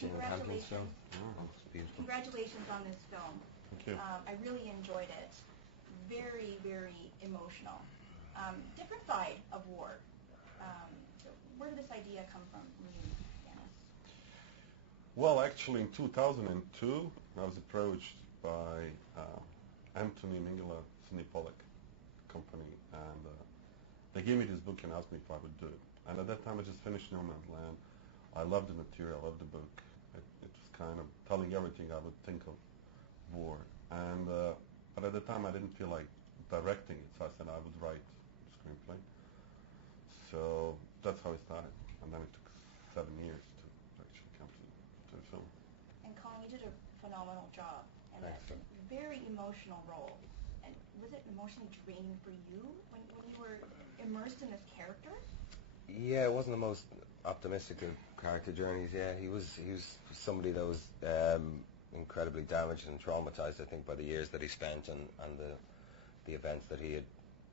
guys, congratulations. Oh, it's beautiful. Congratulations on this film. Thank you. I really enjoyed it. Very, very emotional. Different side of war. So where did this idea come from you, Danis? Well, actually, in 2002, I was approached by Anthony Minghella, Sidney Pollack company, and they gave me this book and asked me if I would do it. And at that time, I just finished No Man's Land. I loved the material, I loved the book. It was kind of telling everything I would think of war. And but at the time, I didn't feel like directing it, so I said I would write the screenplay. So that's how it started. And then it took 7 years to actually come to the film. And Colin, you did a phenomenal job in that very emotional role. And was it emotionally draining for you when you were immersed in this character? Yeah, it wasn't the most optimistic of character journeys. Yeah, he was somebody that was incredibly damaged and traumatized, I think, by the years that he spent and the events that he had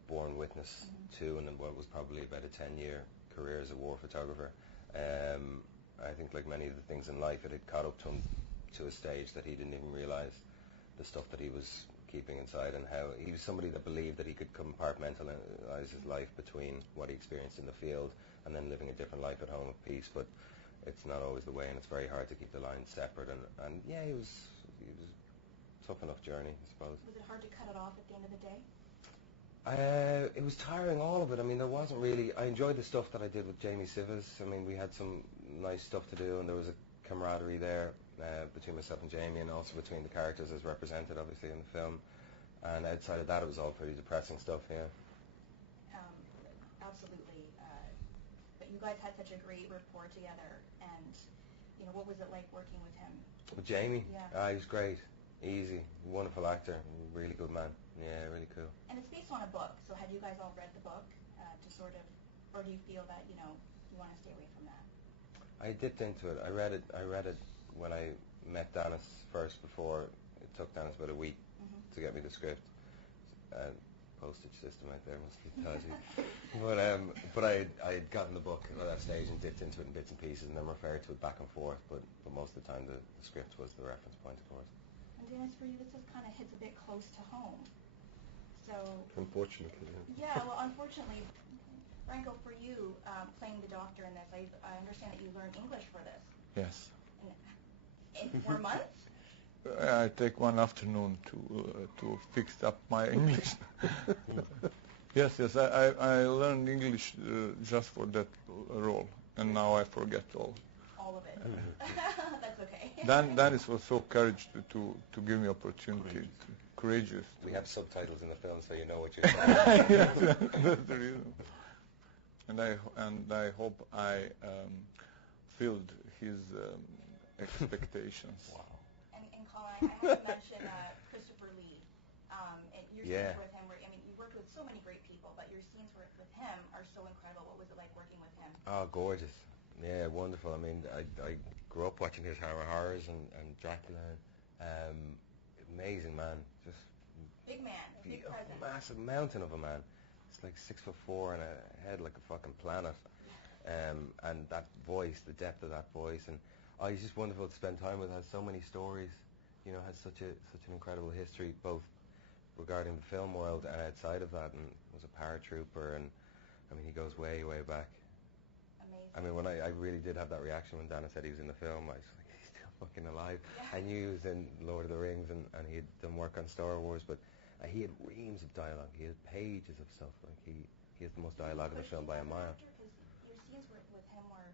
borne witness to, and what was probably about a 10-year career as a war photographer. I think, like many of the things in life, it had caught up to him to a stage that he didn't even realize the stuff that he was keeping inside, and how he was somebody that believed that he could compartmentalize his life between what he experienced in the field and then living a different life at home of peace. But it's not always the way, and it's very hard to keep the lines separate. And yeah, he was a tough enough journey, I suppose. Was it hard to cut it off at the end of the day? It was tiring, all of it. I mean, there wasn't really... I enjoyed the stuff that I did with Jamie Sivas. I mean, we had some nice stuff to do, and there was a camaraderie there between myself and Jamie, and also between the characters as represented, obviously, in the film. And outside of that, it was all pretty depressing stuff, yeah. Absolutely. But you guys had such a great rapport together, and, you know, what was it like working with him? With Jamie? Yeah. He was great. Easy. Wonderful actor. Really good man. Yeah, really cool. And it's based on a book, so had you guys all read the book to sort of, or do you feel that, you know, you want to stay away from that? I dipped into it. I read it when I met Danis first, before it took Danis about a week to get me the script. Postage system out there must be dodgy. But I had gotten the book at that stage and dipped into it in bits and pieces, and then referred to it back and forth. But most of the time, the script was the reference point, of course. And Danis, for you, this just kind of hits a bit close to home. So. Unfortunately, yeah. Yeah. Well, unfortunately, Franco, for you, playing the doctor in this, I understand that you learned English for this. Yes. In 4 months? I take one afternoon to fix up my English. Yes, I learned English just for that role, and now I forget all. All of it. That's okay. Danis was so courageous to give me opportunity. Courageous. We have subtitles in the film, so you know what you're saying. Yes, that's the reason. And I hope I filled his expectations. Wow. And Colin, I have to mention Christopher Lee. And your scenes with him, I mean, you worked with so many great people, but your scenes with him are so incredible. What was it like working with him? Oh, gorgeous. Yeah, wonderful. I mean, I grew up watching his horrors and Dracula. Amazing man. Just big man, a big presence. Massive mountain of a man. It's like 6'4" and a head like a fucking planet. And that voice, the depth of that voice, and he's just wonderful to spend time with. Has so many stories, you know, has such an incredible history, both regarding the film world and outside of that, and was a paratrooper, and I mean, he goes way, way back. Amazing. I mean, when I really did have that reaction when Danis said he was in the film, I was like, he's still fucking alive. Yeah. I knew he was in Lord of the Rings, and he had done work on Star Wars, but he had reams of dialogue. He had pages of stuff. Like he has the most dialogue in the film by a mile. Because your scenes with him were,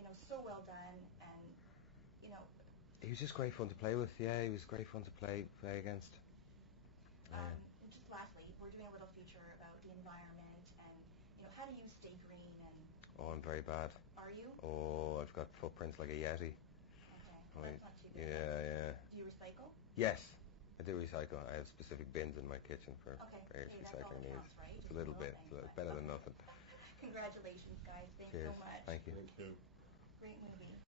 you know, so well done, and you know. He was just great fun to play with. Yeah, he was great fun to play against. And just lastly, we're doing a little feature about the environment, and you know, how do you stay green? And oh, I'm very bad. Are you? Oh, I've got footprints like a yeti. Okay, well, that's not too good. Yeah. Do you recycle? Yes, I do recycle. I have specific bins in my kitchen for various recycling needs. Counts, right? It's a little bit. It's better than nothing. Congratulations, guys. Thanks Cheers. so much. Thank you. Thank you. Great movie.